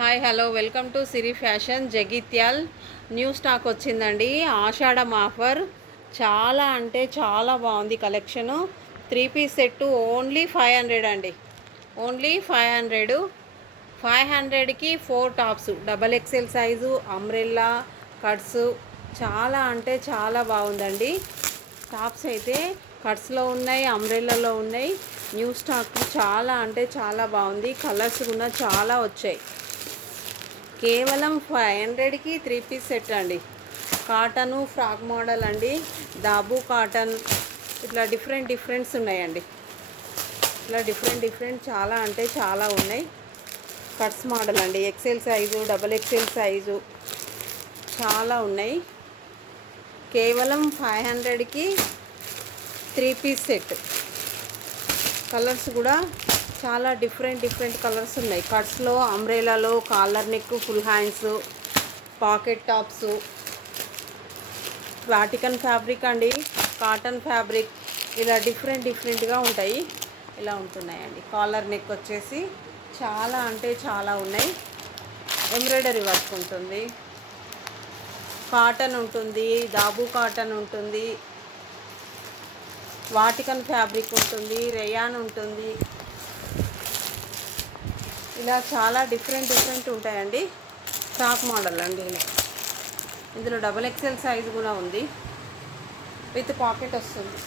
Hi hello welcome to Siri fashion Jagtial. New stock వచ్చిందండి. ఆషాఢం offer చాలా అంటే చాలా బాగుంది కలెక్షను. 3 పీస్ సెట్ ఓన్లీ 500 అండి. ఓన్లీ 500. 500కి 4 tops, double XL size, umbrella cuts. చాలా అంటే చాలా బాగుందండి. టాప్స్ అయితే కట్స్లో ఉన్నాయి, అంబ్రెల్లాలో ఉన్నాయి. న్యూ స్టాక్ చాలా అంటే చాలా బాగుంది. కలర్స్ కూడా చాలా వచ్చాయి. కేవలం 500కి 3 పీస్ సెట్ అండి. కాటను ఫ్రాక్ మోడల్ అండి. దాబు కాటన్ ఇట్లా డిఫరెంట్స్ ఉన్నాయండి. ఇట్లా డిఫరెంట్ చాలా అంటే చాలా ఉన్నాయి. కట్స్ మోడల్ అండి. XL size, double XL size చాలా ఉన్నాయి. కేవలం 500కి 3 పీస్ సెట్. కలర్స్ కూడా చాలా డిఫరెంట్ కలర్స్ ఉన్నాయి. కట్స్లో, అంబ్రెలాలో, collar neck, full hands, pocket tops, వాటికన్ ఫ్యాబ్రిక్ అండి, కాటన్ ఫ్యాబ్రిక్, ఇలా డిఫరెంట్గా ఉంటాయి. ఇలా ఉంటున్నాయండి. కాలర్ నెక్ వచ్చేసి చాలా అంటే చాలా ఉన్నాయి. ఎంబ్రాయిడరీ వర్క్ ఉంటుంది, కాటన్ ఉంటుంది, దాబు కాటన్ ఉంటుంది, వాటికన్ ఫ్యాబ్రిక్ ఉంటుంది, రేయాన్ ఉంటుంది. ఇలా చాలా డిఫరెంట్ ఉంటాయండి. ఫ్రాక్ మోడల్ అండి. ఇందులో డబల్ ఎక్సెల్ సైజు కూడా ఉంది, విత్ పాకెట్ వస్తుంది.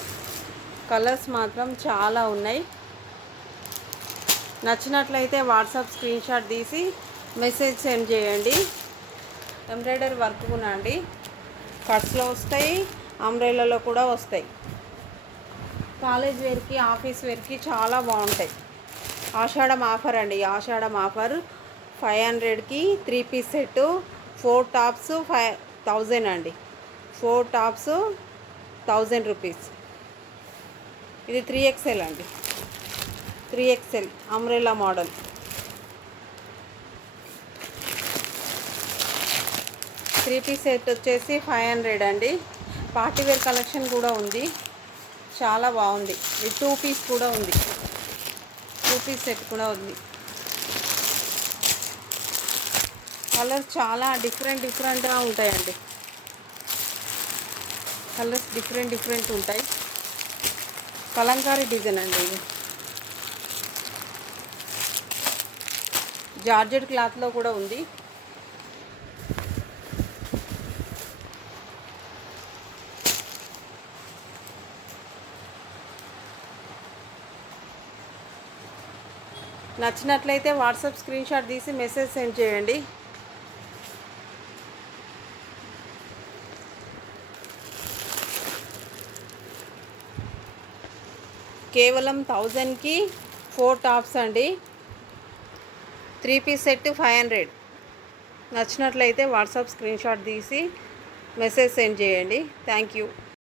కలర్స్ మాత్రం చాలా ఉన్నాయి. నచ్చినట్లయితే వాట్సాప్ స్క్రీన్ షాట్ తీసి మెసేజ్ సెండ్ చేయండి. ఎంబ్రాయిడరీ వర్క్ కూడా అండి. కట్స్లో వస్తాయి, అంబ్రెల్లాలో కూడా వస్తాయి. కాలేజ్ వేర్కి, ఆఫీస్ వేర్కి చాలా బాగుంటాయి. ఆషాఢం ఆఫర్ అండి. ఆషాఢం ఆఫర్ 500కి 3 పీస్ సెట్. 4 టాప్స్ 5000 అండి. 4 టాప్స్ 1000 రూపీస్. ఇది 3XL అండి. 3XL umbrella model. 3 piece set వచ్చేసి 500 అండి. పార్టీవేర్ కలెక్షన్ కూడా ఉంది, చాలా బాగుంది. ఇది 2 పీస్ కూడా ఉంది. 2 పీస్ సెట్ కూడా ఉంది. కలర్స్ చాలా డిఫరెంట్గా ఉంటాయండి. కలర్స్ డిఫరెంట్ ఉంటాయి. కలంకారీ డిజైన్ అండి. ఇది జార్జెట్ క్లాత్లో కూడా ఉంది. నచ్చినట్లయితే వాట్సాప్ స్క్రీన్ షాట్ తీసి మెసేజ్ సెండ్ చేయండి. కేవలం 1000కి 4 టాప్స్ అండి. 3 పీస్ సెట్ 500. నచ్చినట్లయితే వాట్సాప్ స్క్రీన్ షాట్ తీసి మెసేజ్ సెండ్ చేయండి. Thank you.